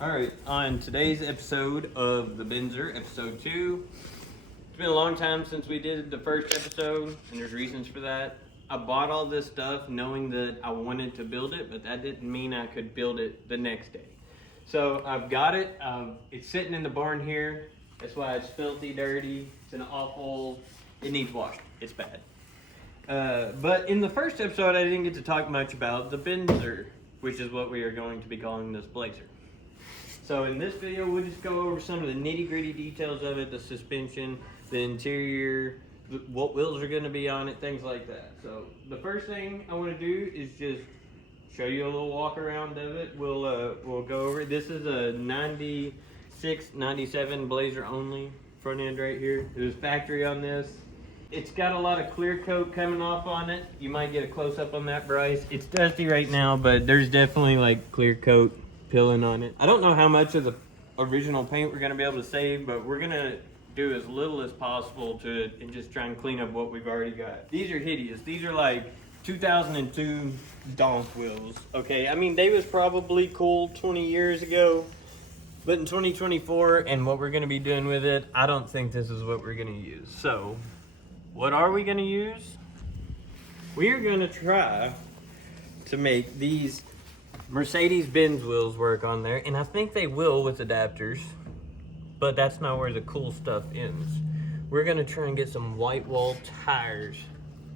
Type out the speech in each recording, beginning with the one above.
Alright, on today's episode of the BENZER episode 2, it's been a long time since we did the first episode, and there's reasons for that. I bought all this stuff knowing that I wanted to build it, but that didn't mean I could build it the next day. So I've got it, it's sitting in the barn here. That's why it's filthy, dirty, it's an awful, it needs washed, it's bad. But in the first episode I didn't get to talk much about the BENZER, which is what we are going to be calling this Blazer. So in this video, we'll just go over some of the nitty-gritty details of it, the suspension, the interior, what wheels are going to be on it, things like that. So the first thing I want to do is just show you a little walk around of it. We'll go over it. This is a 96, 97 Blazer only front end right here. There's factory on this. It's got a lot of clear coat coming off on it. You might get a close-up on that, Bryce. It's dusty right now, but there's definitely like clear coat peeling on it. I don't know how much of the original paint we're going to be able to save, but we're going to do as little as possible to it and just try and clean up what we've already got. These are hideous. These are like 2002 donk wheels. Okay, I mean, they was probably cool 20 years ago, but in 2024 and what we're going to be doing with it, I don't think this is what we're going to use. So what are we going to use? We are going to try to make these Mercedes-Benz wheels work on there, and I think they will with adapters, but that's not where the cool stuff ends. We're gonna try and get some white wall tires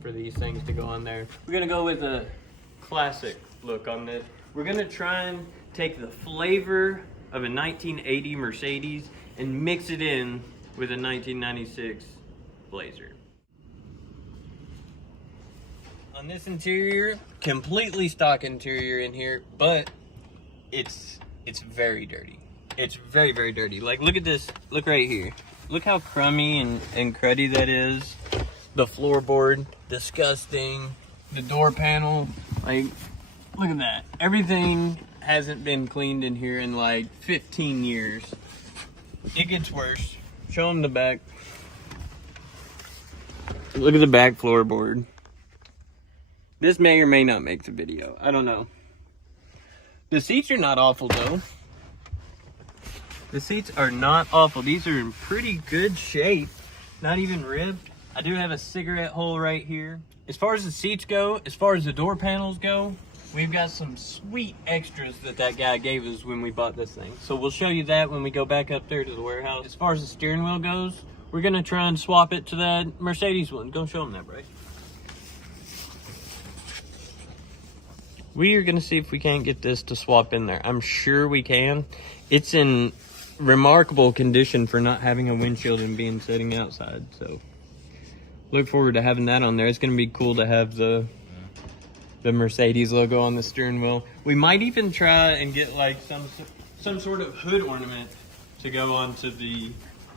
for these things to go on there. We're gonna go with a classic look on this. We're gonna try and take the flavor of a 1980 Mercedes and mix it in with a 1996 Blazer. On this interior, completely stock interior in here, but it's very dirty. It's very, very dirty. Like, look at this. Look right here. Look how crummy and cruddy that is. The floorboard, disgusting. The door panel, like, look at that. Everything hasn't been cleaned in here in like 15 years. It gets worse. Show them the back. Look at the back floorboard. This may or may not make the video. I don't know. The seats are not awful though. The seats are not awful. These are in pretty good shape. Not even ribbed. I do have a cigarette hole right here. As far as the seats go, as far as the door panels go, we've got some sweet extras that guy gave us when we bought this thing. So we'll show you that when we go back up there to the warehouse. As far as the steering wheel goes, we're gonna try and swap it to that Mercedes one. Go show them that, Bryce. We are going to see if we can't get this to swap in there. I'm sure we can. It's in remarkable condition for not having a windshield and being sitting outside. So look forward to having that on there. It's going to be cool to have the Mercedes logo on the steering wheel. We might even try and get like some sort of hood ornament to go onto the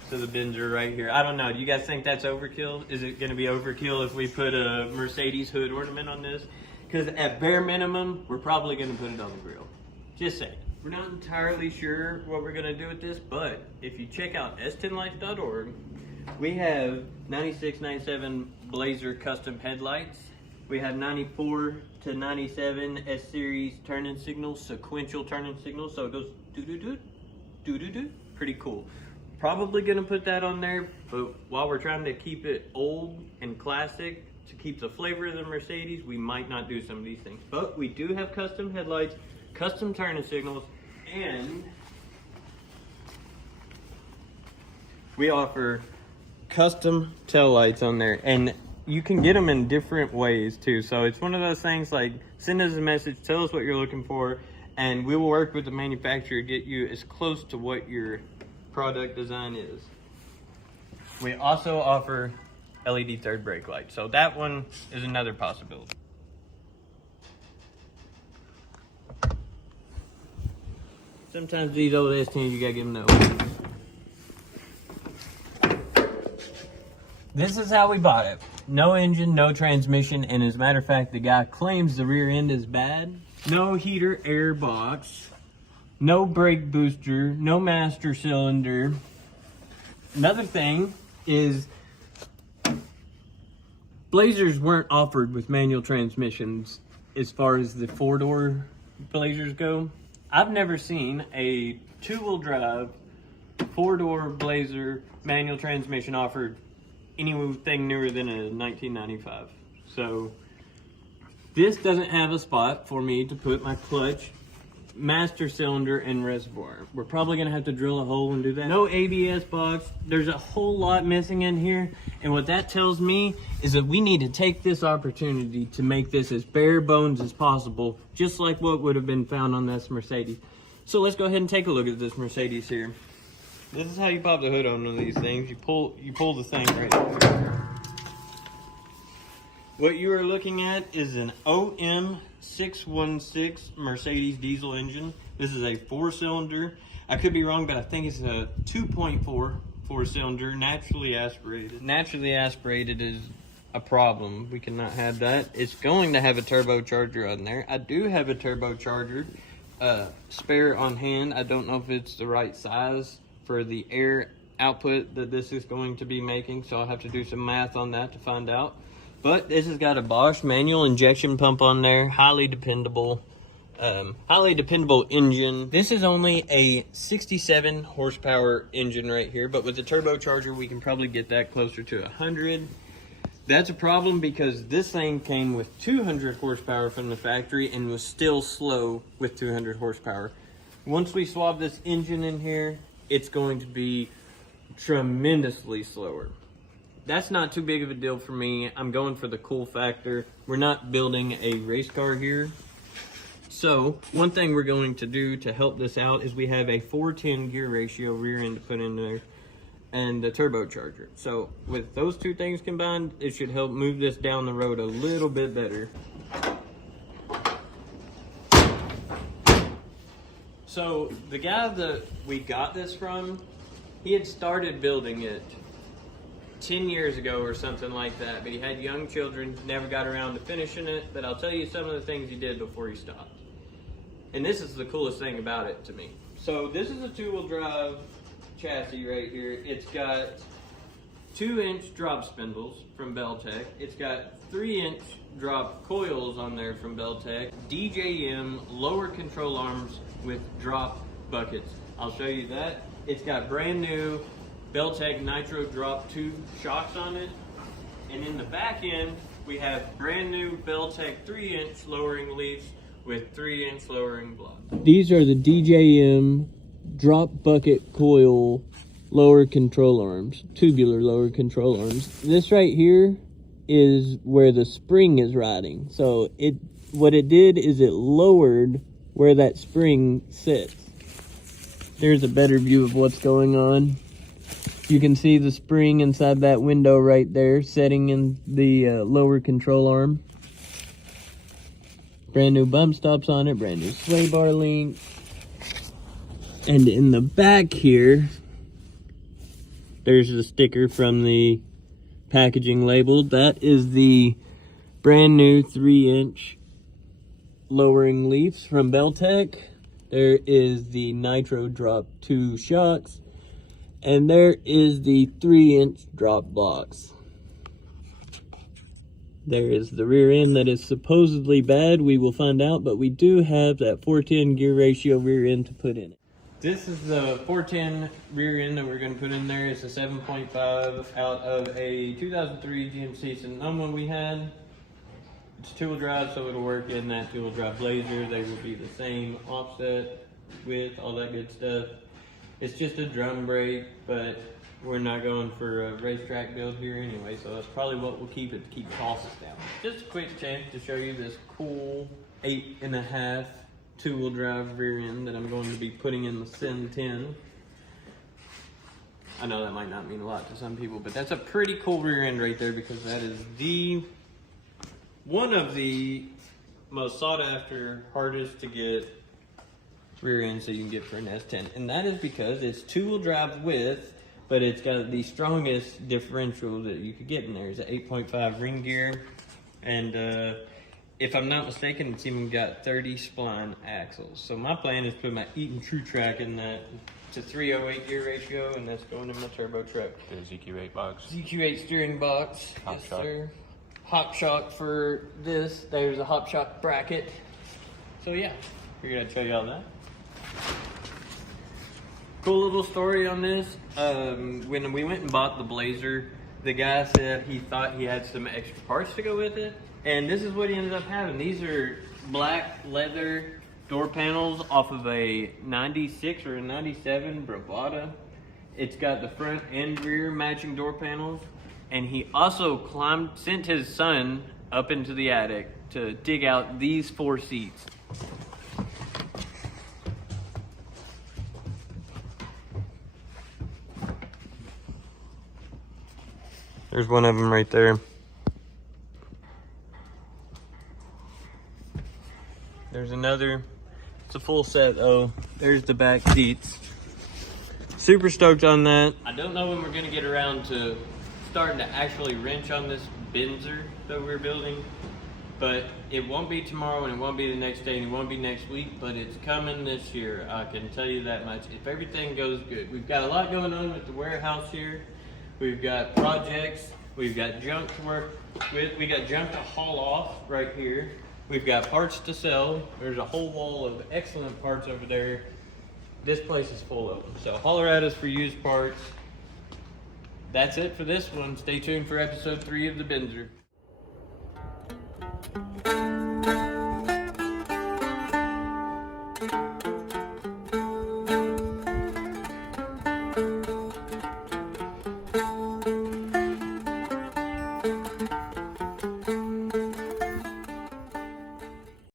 BENZER right here. I don't know. Do you guys think that's overkill? Is it going to be overkill if we put a Mercedes hood ornament on this? Because at bare minimum, we're probably going to put it on the grill. Just saying. We're not entirely sure what we're going to do with this, but if you check out s10lights.org, we have 96, 97 Blazer custom headlights. We have 94 to 97 S-Series turning signals, sequential turning signals. So it goes doo-doo-doo, doo-doo-doo. Pretty cool. Probably going to put that on there, but while we're trying to keep it old and classic, to keep the flavor of the Mercedes, we might not do some of these things. But we do have custom headlights, custom turning signals, and we offer custom tail lights on there. And you can get them in different ways too. So it's one of those things like, send us a message, tell us what you're looking for, and we will work with the manufacturer to get you as close to what your product design is. We also offer LED third brake light. So that one is another possibility. Sometimes these old S10s, you gotta give them that one. This is how we bought it. No engine, no transmission, and as a matter of fact, the guy claims the rear end is bad. No heater air box, no brake booster, no master cylinder. Another thing is Blazers weren't offered with manual transmissions as far as the four-door Blazers go. I've never seen a two-wheel drive, four-door Blazer manual transmission offered anything newer than a 1995. So this doesn't have a spot for me to put my clutch, master cylinder, and reservoir. We're probably gonna have to drill a hole and do that. No ABS box. There's a whole lot missing in here, and what that tells me is that we need to take this opportunity to make this as bare bones as possible, just like what would have been found on this Mercedes. So let's go ahead and take a look at this Mercedes here. This is how you pop the hood on one of these things. You pull the thing right there. What you are looking at is an OM616 Mercedes diesel engine. This is a 4-cylinder. I could be wrong, but I think it's a 2.4 4-cylinder, naturally aspirated. Naturally aspirated is a problem. We cannot have that. It's going to have a turbocharger on there. I do have a turbocharger spare on hand. I don't know if it's the right size for the air output that this is going to be making, so I'll have to do some math on that to find out. But this has got a Bosch manual injection pump on there, highly dependable engine. This is only a 67 horsepower engine right here, but with the turbocharger, we can probably get that closer to 100. That's a problem because this thing came with 200 horsepower from the factory and was still slow with 200 horsepower. Once we swap this engine in here, it's going to be tremendously slower. That's not too big of a deal for me. I'm going for the cool factor. We're not building a race car here. So one thing we're going to do to help this out is we have a 410 gear ratio rear end to put in there and the turbocharger. So with those two things combined, it should help move this down the road a little bit better. So the guy that we got this from, he had started building it 10 years ago or something like that, but he had young children, never got around to finishing it. But I'll tell you some of the things he did before he stopped. And this is the coolest thing about it to me. So this is a two-wheel drive chassis right here. It's got 2-inch drop spindles from Belltech. It's got 3-inch drop coils on there from Belltech. DJM lower control arms with drop buckets. I'll show you that. It's got brand new Belltech Nitro Drop 2 shocks on it. And in the back end, we have brand new Belltech 3-inch lowering leaves with 3-inch lowering blocks. These are the DJM drop bucket coil lower control arms, tubular lower control arms. This right here is where the spring is riding. So what it did is it lowered where that spring sits. There's a better view of what's going on. You can see the spring inside that window right there, setting in the lower control arm. Brand new bump stops on it, brand new sway bar link. And in the back here, there's the sticker from the packaging labeled. That is the brand new 3-inch lowering leaves from Belltech. There is the Nitro Drop 2 shocks. And there is the 3-inch drop box. There is the rear end that is supposedly bad. We will find out, but we do have that 410 gear ratio rear end to put in it. This is the 410 rear end that we're going to put in there. It's a 7.5 out of a 2003 GMC Sonoma we had. It's two-wheel drive, so it'll work in that two-wheel drive Blazer. They will be the same offset, width, all that good stuff. It's just a drum brake, but we're not going for a racetrack build here anyway, so that's probably what will keep it to keep costs down. Just a quick chance to show you this cool 8.5 two-wheel drive rear end that I'm going to be putting in the S10. I know that might not mean a lot to some people, but that's a pretty cool rear end right there, because that is one of the most sought after, hardest to get rear ends that you can get for an S10. And that is because it's two-wheel drive width, but it's got the strongest differential that you could get in there. It's an 8.5 ring gear. And if I'm not mistaken, it's even got 30 spline axles. So my plan is to put my Eaton True Track in that. It's a 308 gear ratio, and that's going in my turbo truck. The ZQ8 box. ZQ8 steering box. Hop yes, shock. sir. Hop shock for this. There's a hop shock bracket. So yeah, figured I'd show you all that. Cool little story on this. When we went and bought the Blazer, the guy said he thought he had some extra parts to go with it. And this is what he ended up having. These are black leather door panels off of a 96 or a 97 Bravada. It's got the front and rear matching door panels. And he also sent his son up into the attic to dig out these 4 seats. There's one of them right there. There's another. It's a full set though. There's the back seats. Super stoked on that. I don't know when we're gonna get around to starting to actually wrench on this BENZER that we're building, but it won't be tomorrow and it won't be the next day and it won't be next week, but it's coming this year. I can tell you that much. If everything goes good. We've got a lot going on with the warehouse here. We've got projects, we've got junk to work with, we got junk to haul off right here. We've got parts to sell. There's a whole wall of excellent parts over there. This place is full of them. So holler at us for used parts. That's it for this one. Stay tuned for episode 3 of the BENZER.